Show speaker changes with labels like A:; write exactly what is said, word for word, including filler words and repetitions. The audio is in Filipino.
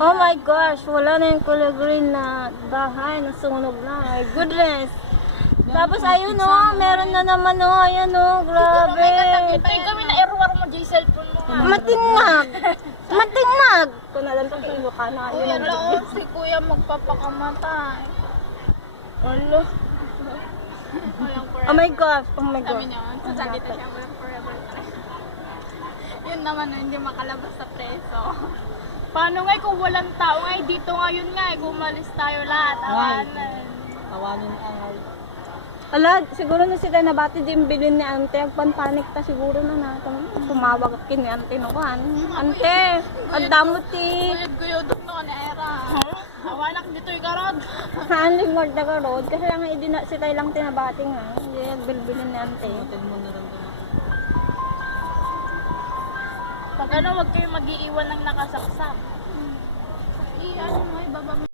A: Oh my gosh, wala na yung kulay green na bahay, nasunog na. My goodness. Tapos ayun oh, meron na naman oh, ayan oh, grabe.
B: Tay gawin na error mo di cellphone mo.
A: Matinag. Matinag. Kung nalang sa mukha na
B: Uy,
A: yun.
B: ala, oh, si kuya magpapakamatay. Alo. Walang forever.
A: Oh my gosh, oh my
B: Sabi
A: gosh.
B: niya, sasalita siya, walang forever. Yun naman, hindi makalabas sa preso. Paano nga kung walang tao nga, dito ngayon nga, eh, kung umalis tayo lahat, awanan.
C: Tawanin ang
A: Ala, siguro na sila nabati din bilin ni ante. Agpanpanik ta siguro na na. Tumawag kin ni ante no kan. Ante, ang damot ti.
B: Guyod-guyod no, na era. Awanak dito yung garod.
A: Haan lingward na ka road. Kasi lang hindi na sila lang tinabati nga. Hindi bilbilin ni ante.
C: hotel mo na rin ito.
B: Pag ano, wag kayo mag-iiwan ng nakasaksak.